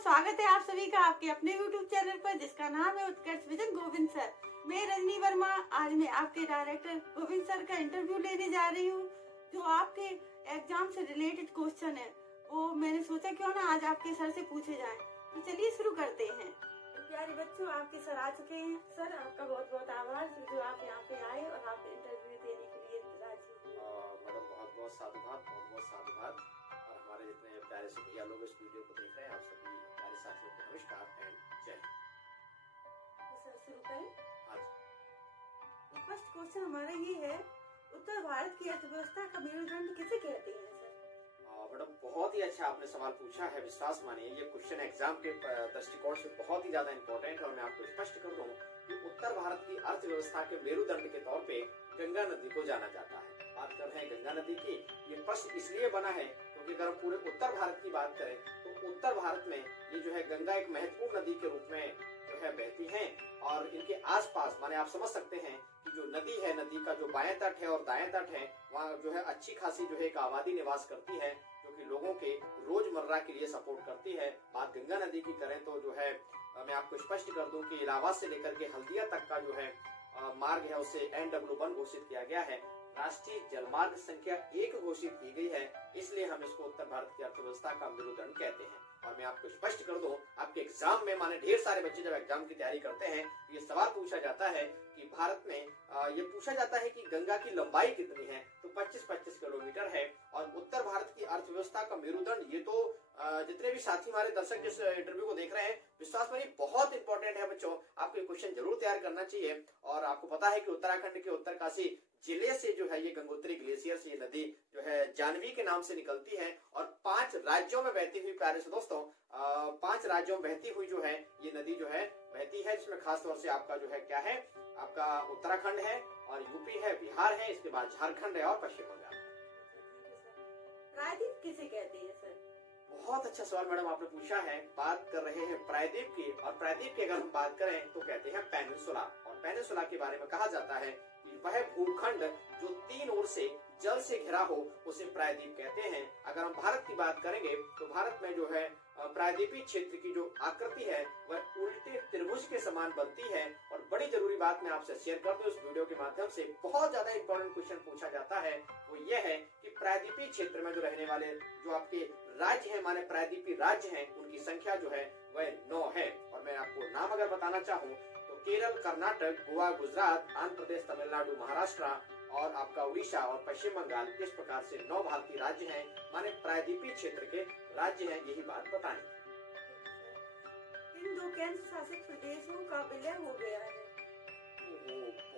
स्वागत है आप सभी का आपके अपने YouTube चैनल पर जिसका नाम है उत्कर्ष विजन गोविंद सर। मैं रजनी वर्मा। आज मैं आपके डायरेक्टर गोविंद सर का इंटरव्यू लेने जा रही हूँ। जो आपके एग्जाम से रिलेटेड क्वेश्चन है वो मैंने सोचा क्यों ना आज आपके सर से पूछे जाए। तो चलिए शुरू करते हैं। तो प्यारे बच्चों, आपके सर आ चुके हैं। सर, आपका बहुत बहुत आभार जो आप यहाँ पे आए और आप इंटरव्यू देने के लिए राजी हुए। मैडम बहुत बहुत साधुवाद और हमारे जितने प्यारे से भैया लोग इस वीडियो को देख रहे हैं, आप सभी प्यारे साथियों को नमस्कार एंड जय हिंद। तो सर शुरू करें। आज फर्स्ट क्वेश्चन हमारा ये है, उत्तर भारत की अर्थव्यवस्था का मेरुदंड किसे कहते हैं सर? मैडम बहुत ही अच्छा आपने सवाल पूछा है। विश्वास मानिए ये क्वेश्चन एग्जाम के दृष्टिकोण से बहुत ही ज्यादा इम्पोर्टेंट है और मैं आपको स्पष्ट कर दूं कि उत्तर भारत की अर्थव्यवस्था के मेरुदंड के तौर पे गंगा नदी को जाना जाता है। बात कर रहे हैं गंगा नदी की। ये प्रश्न इसलिए बना है क्योंकि अगर हम पूरे उत्तर भारत की बात करें तो उत्तर भारत में ये जो है गंगा एक महत्वपूर्ण नदी के रूप में जो है बहती है और इनके आसपास माने आप समझ सकते हैं कि जो नदी है, नदी का जो बाएं तट है और दाएं तट है, वहाँ जो है अच्छी खासी जो है एक आबादी निवास करती है जो कि लोगों के रोजमर्रा के लिए सपोर्ट करती है। बात गंगा नदी की करें तो जो है मैं आपको स्पष्ट कर दूं कि इलाहाबाद से लेकर के हल्दिया तक का जो है मार्ग है उसे NW1 घोषित किया गया है। राष्ट्रीय जलमार्ग संख्या 1 घोषित की गई है, इसलिए हम इसको उत्तर भारत की अर्थव्यवस्था का मेरुदंड कहते हैं। और मैं आपको स्पष्ट कर दूं, आपके एग्जाम में माने ढेर सारे बच्चे जब एग्जाम की तैयारी करते हैं ये सवाल पूछा जाता है कि भारत में ये पूछा जाता है कि गंगा की लंबाई कितनी है, तो 25-25 किलोमीटर है। और उत्तर भारत की अर्थव्यवस्था का मेरुदंड, ये तो जितने भी साथी हमारे दर्शक इस इंटरव्यू को देख रहे हैं, विश्वास मानिए बहुत इंपॉर्टेंट है बच्चों। आपको ये क्वेश्चन जरूर तैयार करना चाहिए। और आपको पता है कि उत्तराखंड के उत्तरकाशी जिले से जो है ये गंगोत्री ग्लेशियर से ये नदी जो है जानवी के नाम से निकलती है और 5 राज्यों में बहती हुई, प्यारे से दोस्तों 5 राज्यों में बहती हुई जो है ये नदी जो है बहती है, जिसमें खास तौर से आपका जो है क्या है, आपका उत्तराखंड है और यूपी है, बिहार है, इसके बाद झारखंड है और पश्चिम बंगाल। प्रायद्वीप किसे कहते हैं सर? बहुत अच्छा सवाल मैडम आपने पूछा है। बात कर रहे हैं प्रायद्वीप की, और प्रायद्वीप की अगर हम बात करें तो कहते हैं पेनिनसुला। और पेनिनसुला के बारे में कहा जाता है कि वह भूखंड जो 3 ओर से जल से घिरा हो उसे प्रायद्वीप कहते हैं। अगर हम भारत की बात करेंगे तो भारत में जो है प्रायद्वीपीय क्षेत्र की जो आकृति है वह उल्टे त्रिभुज के समान बनती है। और बड़ी जरूरी बात मैं आपसे शेयर कर दूं इस वीडियो के माध्यम से, बहुत ज्यादा इंपॉर्टेंट क्वेश्चन पूछा जाता है, वो ये है कि प्रायद्वीपीय क्षेत्र में जो रहने वाले जो आपके राज्य हैं, माने प्रायद्वीपीय राज्य हैं, उनकी संख्या जो है वह 9 है। और मैं आपको नाम अगर बताना चाहूँ तो केरल, कर्नाटक, गोवा, गुजरात, आंध्र प्रदेश, तमिलनाडु, महाराष्ट्र और आपका उड़ीसा और पश्चिम बंगाल, इस प्रकार से 9 भारतीय राज्य हैं, माने प्रायद्वीपीय क्षेत्र के राज्य हैं। यही बात बतानी। इन 2 केंद्र शासित प्रदेशों का विलय हो गया है।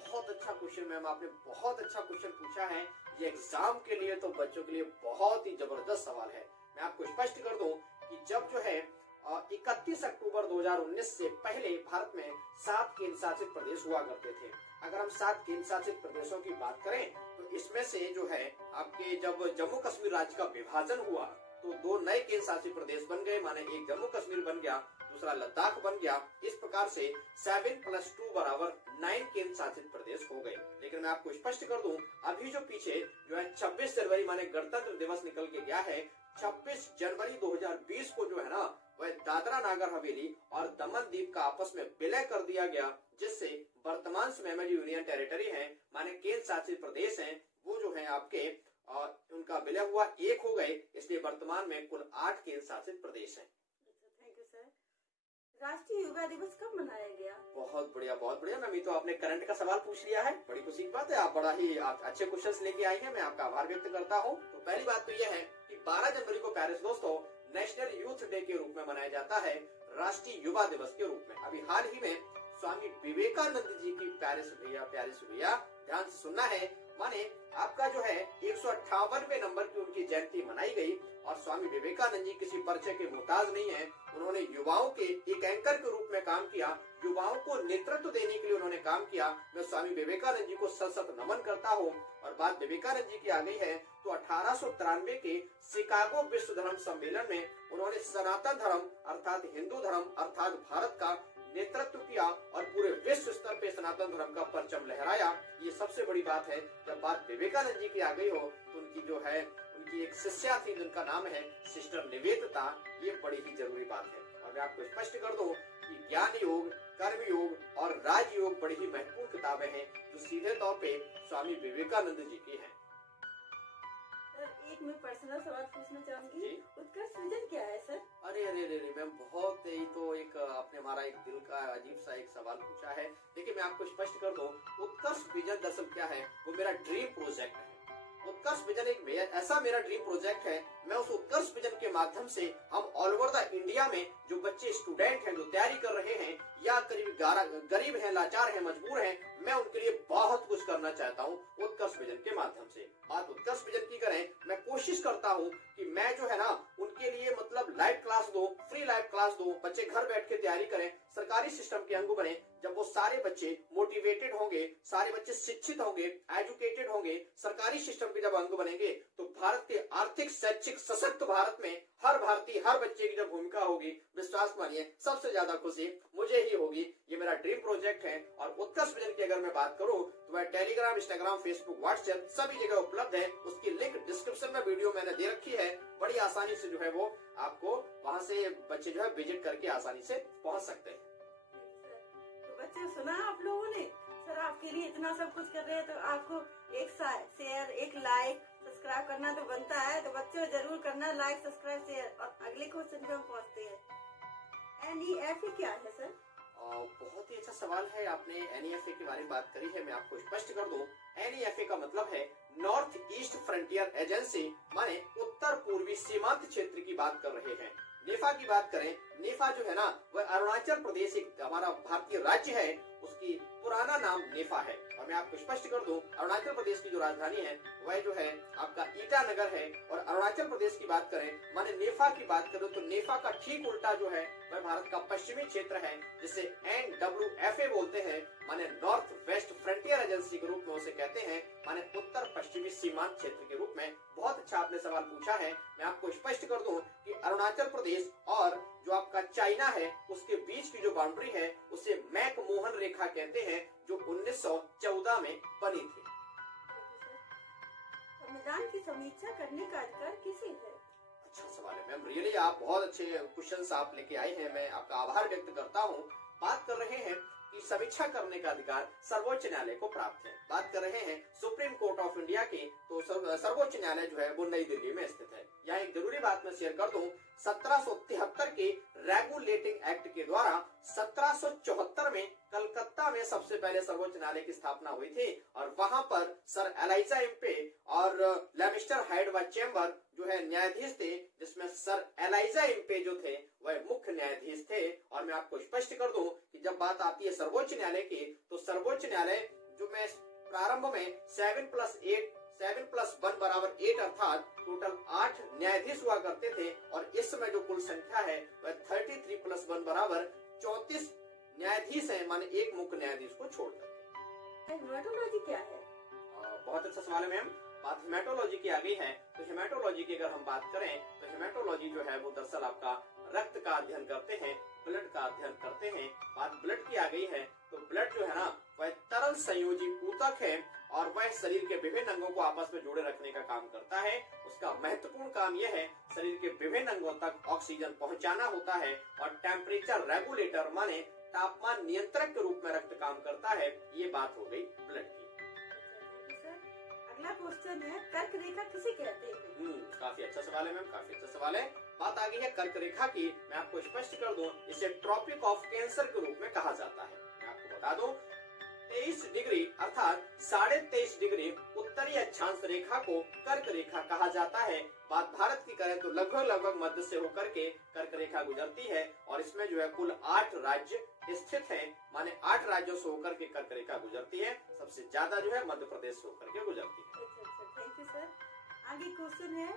बहुत अच्छा क्वेश्चन मैम, आपने बहुत अच्छा क्वेश्चन पूछा है। ये एग्जाम के लिए तो बच्चों के लिए बहुत ही जबरदस्त सवाल है। मैं आपको स्पष्ट कर दूं कि जब जो है 31 अक्टूबर 2019 से पहले भारत में 7 केंद्र शासित प्रदेश हुआ करते थे। अगर हम 7 केंद्र शासित प्रदेशों की बात करें तो इसमें से जो है आपके जब जम्मू कश्मीर राज्य का विभाजन हुआ तो 2 नए केंद्र शासित प्रदेश बन गए, माने एक जम्मू कश्मीर बन गया, दूसरा लद्दाख बन गया। इस प्रकार से 7+2 बराबर 9 केंद्र शासित प्रदेश हो गए। लेकिन मैं आपको स्पष्ट कर दूं, अभी जो पीछे जो है 26 जनवरी माने गणतंत्र दिवस निकल के गया है, 26 जनवरी 2020 को जो है ना वह दादरा नागर हवेली और दमन दीव का आपस में विलय कर दिया गया, जिससे वर्तमान समय में जो यूनियन टेरिटरी है माने केंद्र शासित प्रदेश हैं, वो जो है आपके उनका विलय हुआ 1 हो गए। इसलिए वर्तमान में कुल 8 केंद्र शासित प्रदेश हैं। Thank you sir. राष्ट्रीय युवा दिवस कब मनाया गया? बहुत बढ़िया, बहुत बढ़िया मैम, ये तो आपने करंट का सवाल पूछ लिया है। बड़ी खुशी की बात है, आप बड़ा ही अच्छे क्वेश्चंस लेके आई हैं। मैं आपका आभार व्यक्त करता हूँ। तो पहली बात तो यह है कि 12 जनवरी को प्यारे दोस्तों नेशनल यूथ डे के रूप में मनाया जाता है, राष्ट्रीय युवा दिवस के रूप में। अभी हाल ही में स्वामी विवेकानंद जी की प्यारे से भैया ध्यान से सुनना है, माने आपका जो है 158वें नंबर की उनकी जयंती मनाई गई। और स्वामी विवेकानंद जी किसी परिचय के मोहताज नहीं है। उन्होंने युवाओं के एक एंकर के रूप में काम किया, युवाओं को नेतृत्व देने के लिए उन्होंने काम किया। मैं स्वामी विवेकानंद जी को सत नमन करता हूँ। और बात विवेकानंद जी की आ गई है तो 1893 के शिकागो विश्व धर्म सम्मेलन में उन्होंने सनातन धर्म अर्थात हिंदू धर्म अर्थात भारत का नेतृत्व किया और पूरे विश्व स्तर पे सनातन धर्म का परचम लहराया। ये सबसे बड़ी बात है। जब बात विवेकानंद जी की आ गई हो तो उनकी जो है उनकी एक शिष्या थी जिनका नाम है सिस्टर निवेदिता। ये बड़ी ही जरूरी बात है। और मैं आपको स्पष्ट कर दूं कि ज्ञान योग, कर्म योग और राजयोग बड़ी ही महत्वपूर्ण किताबें हैं जो सीधे तौर पे स्वामी विवेकानंद जी की हैं। सर एक मैं पर्सनल सवाल पूछना चाहूंगी, जी। उत्कर्ष विजन क्या है सर? अरे अरे अरे अरे मैम, बहुत ही तो एक आपने हमारा एक दिल का अजीब सा एक सवाल पूछा है। देखिए मैं आपको स्पष्ट कर दूं, उत्कर्ष विजन दरअसल क्या है, वो मेरा ड्रीम प्रोजेक्ट है। उत्कर्ष विजन एक ऐसा मेरा ड्रीम प्रोजेक्ट है। मैं उस उत्कर्ष विजन के माध्यम से हम ऑल ओवर द इंडिया में जो बच्चे स्टूडेंट हैं, जो तैयारी कर रहे हैं या गरीब हैं, लाचार हैं, मजबूर हैं, मैं उनके लिए बहुत कुछ करना चाहता हूँ उत्कर्ष विजन के माध्यम से। बात उत्कर्ष विजन की करें, मैं कोशिश करता हूँ कि मैं जो है ना उनके लिए मतलब लाइव क्लास दो, फ्री लाइव क्लास दो, बच्चे घर बैठ के तैयारी करें, सरकारी सिस्टम के अंग बने। जब वो सारे बच्चे मोटिवेटेड होंगे, सारे बच्चे शिक्षित होंगे, एजुकेटेड होंगे, सरकारी सिस्टम के जब अंग बनेंगे, तो भारत के आर्थिक, शैक्षिक, सशक्त भारत में हर भारतीय, हर बच्चे की जब भूमिका होगी, विश्वास मानिए सबसे ज्यादा खुशी मुझे ही होगी। ये मेरा ड्रीम प्रोजेक्ट है। और उत्कर्ष विजन की अगर मैं बात करूं तो वह टेलीग्राम, इंस्टाग्राम, फेसबुक, व्हाट्सएप सभी जगह उपलब्ध है। उसकी लिंक डिस्क्रिप्शन में वीडियो मैंने दे रखी है। बड़ी आसानी से जो है वो आपको वहां से बच्चे जो है विजिट करके आसानी से पहुंच सकते हैं। तो बच्चे सुना आप लोगों ने, सर आपके लिए इतना सब कुछ कर रहे हैं, तो आपको एक शेयर, एक लाइक, सब्सक्राइब करना तो बनता है। तो बच्चों जरूर करना लाइक, सब्सक्राइब, शेयर। और अगले क्वेश्चन पे हम पहुंचते हैं। NEFA क्या है सर? बहुत ही अच्छा सवाल है। आपने NEFA के बारे में बात करी है, मैं आपको स्पष्ट कर दूं। NEFA का मतलब है नॉर्थ ईस्ट फ्रंटियर एजेंसी, माने उत्तर पूर्वी सीमांत क्षेत्र की बात कर रहे हैं। नेफा की बात करें, नेफा जो है ना वह अरुणाचल प्रदेश एक हमारा भारतीय राज्य है, उसकी पुराना नाम नेफा है। और मैं आपको स्पष्ट कर दूं, अरुणाचल प्रदेश की जो राजधानी है वह जो है आपका ईटानगर है। और अरुणाचल प्रदेश की बात करें, माने नेफा की बात करें तो नेफा का ठीक उल्टा जो है वह भारत का पश्चिमी क्षेत्र है, जिसे NWFA बोलते हैं, माने नॉर्थ वेस्ट फ्रंटियर एजेंसी के रूप में उसे कहते हैं, माने उत्तर पश्चिमी सीमांत क्षेत्र के रूप में। बहुत अच्छा आपने सवाल पूछा है। मैं आपको स्पष्ट कर दूं कि अरुणाचल प्रदेश और जो आपका चाइना है उसके बीच की जो बाउंड्री है उसे मैकमोहन रेखा कहते हैं, जो 1914 में बनी थी। संविधान की समीक्षा करने का अधिकार किसे है? अच्छा सवाल है मैम, रियली आप बहुत अच्छे क्वेश्चंस आप लेके आई हैं, मैं आपका आभार व्यक्त करता हूँ। बात कर रहे हैं कि समीक्षा करने का अधिकार सर्वोच्च न्यायालय को प्राप्त है। बात कर रहे हैं सुप्रीम कोर्ट ऑफ इंडिया की, तो सर्वोच्च न्यायालय जो है वो नई दिल्ली में स्थित है। यहाँ एक जरूरी बात मैं शेयर कर दूं, 1773 के रेगुलेटिंग एक्ट के द्वारा 1774 में कलकत्ता में सबसे पहले सर्वोच्च न्यायालय की स्थापना हुई थी। और वहां पर सर एलाइजा इम्पे और लेमिस्टर हाइड व चेम्बर जो है न्यायाधीश थे, जिसमें सर एलाइजा इम्पे जो थे वह मुख्य न्यायाधीश थे। और मैं आपको स्पष्ट कर दूं कि जब बात आती है सर्वोच्च न्यायालय की, तो सर्वोच्च न्यायालय जो मैं प्रारंभ में 7+1 बराबर 8 अर्थात टोटल 8 न्यायाधीश हुआ करते थे। और इस समय जो कुल संख्या है वह 33+1 बराबर 34 न्यायाधीश है, माने एक मुख्य न्यायाधीश को छोड़ करके। हेमेटोलॉजी क्या है? बहुत अच्छा सवाल है मैम। बात हेमेटोलॉजी की आ गई है, तो हेमेटोलॉजी की अगर हम बात करें तो हेमेटोलॉजी जो है वो दरअसल आपका रक्त का अध्ययन करते हैं, ब्लड का अध्ययन करते हैं। बात ब्लड की आ गई है, तो ब्लड जो है ना वह तरल संयोजी ऊतक है और वह शरीर के विभिन्न अंगों को आपस में जोड़े रखने का काम करता है। उसका महत्वपूर्ण काम यह है शरीर के विभिन्न अंगों तक ऑक्सीजन पहुंचाना होता है। और टेम्परेचर रेगुलेटर माने तापमान नियंत्रक के रूप में रक्त काम करता है। ये बात हो गई ब्लड की। अगला क्वेश्चन है, कर्क रेखा किसे कहते हैं? काफी अच्छा सवाल है मैम, काफी अच्छा सवाल है। बात आ गई है कर्क रेखा की। मैं आपको स्पष्ट कर दूं, इसे ट्रॉपिक ऑफ कैंसर के रूप में कहा जाता है। मैं आपको बता दूं 23 डिग्री अर्थात 23.5 डिग्री उत्तरी अक्षांश रेखा को कर्क रेखा कहा जाता है। बात भारत की करें तो लगभग मध्य से होकर के कर्क रेखा गुजरती है। और इसमें जो है कुल 8 राज्य स्थित है, माने 8 राज्यों से होकर के कर्क रेखा गुजरती है। सबसे ज्यादा जो है मध्य प्रदेश से होकर के गुजरती है। अच्छा, थैंक यू सर। आगे क्वेश्चन है,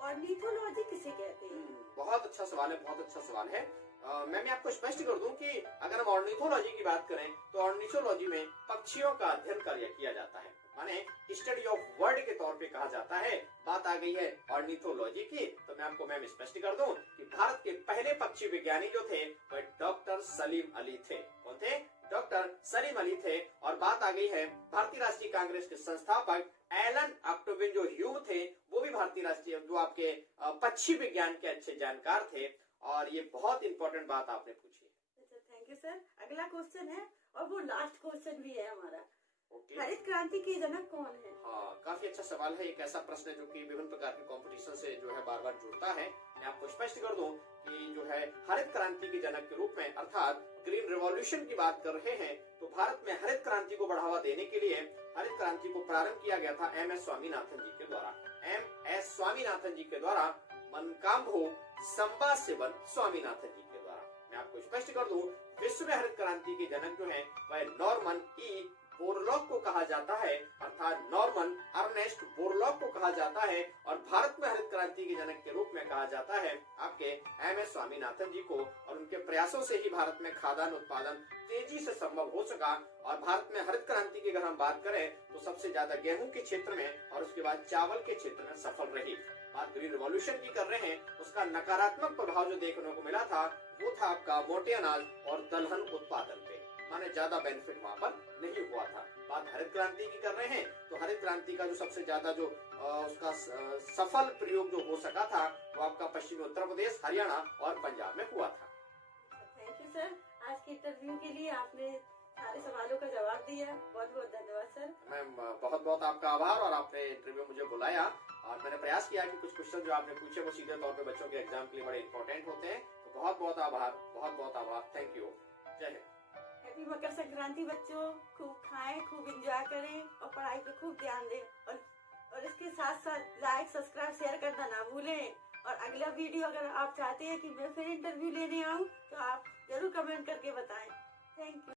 ऑर्निथोलॉजी किसे कहते हैं? बहुत अच्छा सवाल है, बहुत अच्छा सवाल है। मैं आपको स्पष्ट कर दूं कि अगर हम ऑर्निथोलॉजी की बात करें तो ऑर्निथोलॉजी में पक्षियों का अध्ययन किया जाता है, माने स्टडी ऑफ वर्ड के तौर पे कहा जाता है। बात आ गई है ऑर्निथोलॉजी की, तो मैं आपको मैम स्पष्ट कर दूं कि भारत के पहले पक्षी विज्ञानी जो थे वह डॉक्टर सलीम अली थे। कौन थे? डॉक्टर सलीम अली थे। और बात आ गई है भारतीय राष्ट्रीय कांग्रेस के संस्थापक एलन ऑक्टेवियन जो ह्यूम थे वो भी भारतीय राष्ट्रीय जो आपके पक्षी विज्ञान के अच्छे जानकार थे। और ये बहुत इंपॉर्टेंट बात आपने पूछी। अच्छा, थैंक यू सर। अगला क्वेश्चन है और वो लास्ट क्वेश्चन भी है हमारा। ओके। हरित क्रांति के जनक कौन है? हाँ, काफी अच्छा सवाल है। एक ऐसा प्रश्न है जो कि विभिन्न प्रकार के कंपटीशन से जो है बार बार जुड़ता है। मैं आपको स्पष्ट कर दूं कि जो है हरित क्रांति के जनक के रूप में अर्थात ग्रीन रिवॉल्यूशन की बात कर रहे हैं तो भारत में हरित क्रांति को बढ़ावा देने के लिए हरित क्रांति को प्रारंभ किया गया था MS स्वामीनाथन जी के द्वारा। MS स्वामीनाथन जी के द्वारा मनकांबो संबा सेवन स्वामीनाथन जी के द्वारा। मैं आपको स्पष्ट कर दूं, विश्व में हरित क्रांति के जनक जो है वह नॉर्मन ई बोरलॉग को कहा जाता है, अर्थात नॉर्मन अर्नेस्ट बोरलॉग को कहा जाता है। और भारत में हरित क्रांति के जनक के रूप में कहा जाता है आपके MS स्वामीनाथन जी को। और उनके प्रयासों से ही भारत में खाद्यान्न उत्पादन तेजी से संभव हो सका। और भारत में हरित क्रांति की अगर हम बात करें तो सबसे ज्यादा गेहूं के क्षेत्र में और उसके बाद चावल के क्षेत्र में सफल रही। बात ग्रीन रिवॉल्यूशन की कर रहे हैं, उसका नकारात्मक प्रभाव जो देखने को मिला था वो था आपका मोटे अनाज और दलहन उत्पादन पे, माने ज्यादा बेनिफिट वहां पर नहीं हुआ था। बात हरित क्रांति की कर रहे हैं तो हरित क्रांति का जो सबसे ज्यादा जो उसका सफल प्रयोग जो हो सका था वो आपका पश्चिमी उत्तर प्रदेश, हरियाणा और पंजाब में हुआ था। Thank you sir. आज के इंटरव्यू के लिए आपने सारे सवालों का जवाब दिया, बहुत बहुत धन्यवाद सर। मैम बहुत बहुत आपका आभार। और आपने इंटरव्यू मुझे बुलाया और मैंने प्रयास किया कि कुछ क्वेश्चन जो आपने पूछे वो सीधे तौर पे बच्चों के एग्जाम के लिए बड़े इंपॉर्टेंट होते हैं। तो बहुत बहुत आभार, बहुत बहुत आभार। Thank you. जय हिंद। हैप्पी मकर संक्रांति बच्चों। खूब खाएं, खूब एंजॉय करें और पढ़ाई पे खूब ध्यान दें। और इसके साथ साथ लाइक, सब्सक्राइब, शेयर करना ना भूलें। और अगला वीडियो अगर आप चाहते हैं कि मैं फिर इंटरव्यू लेने आऊं तो आप जरूर कमेंट करके बताएं। Thank you.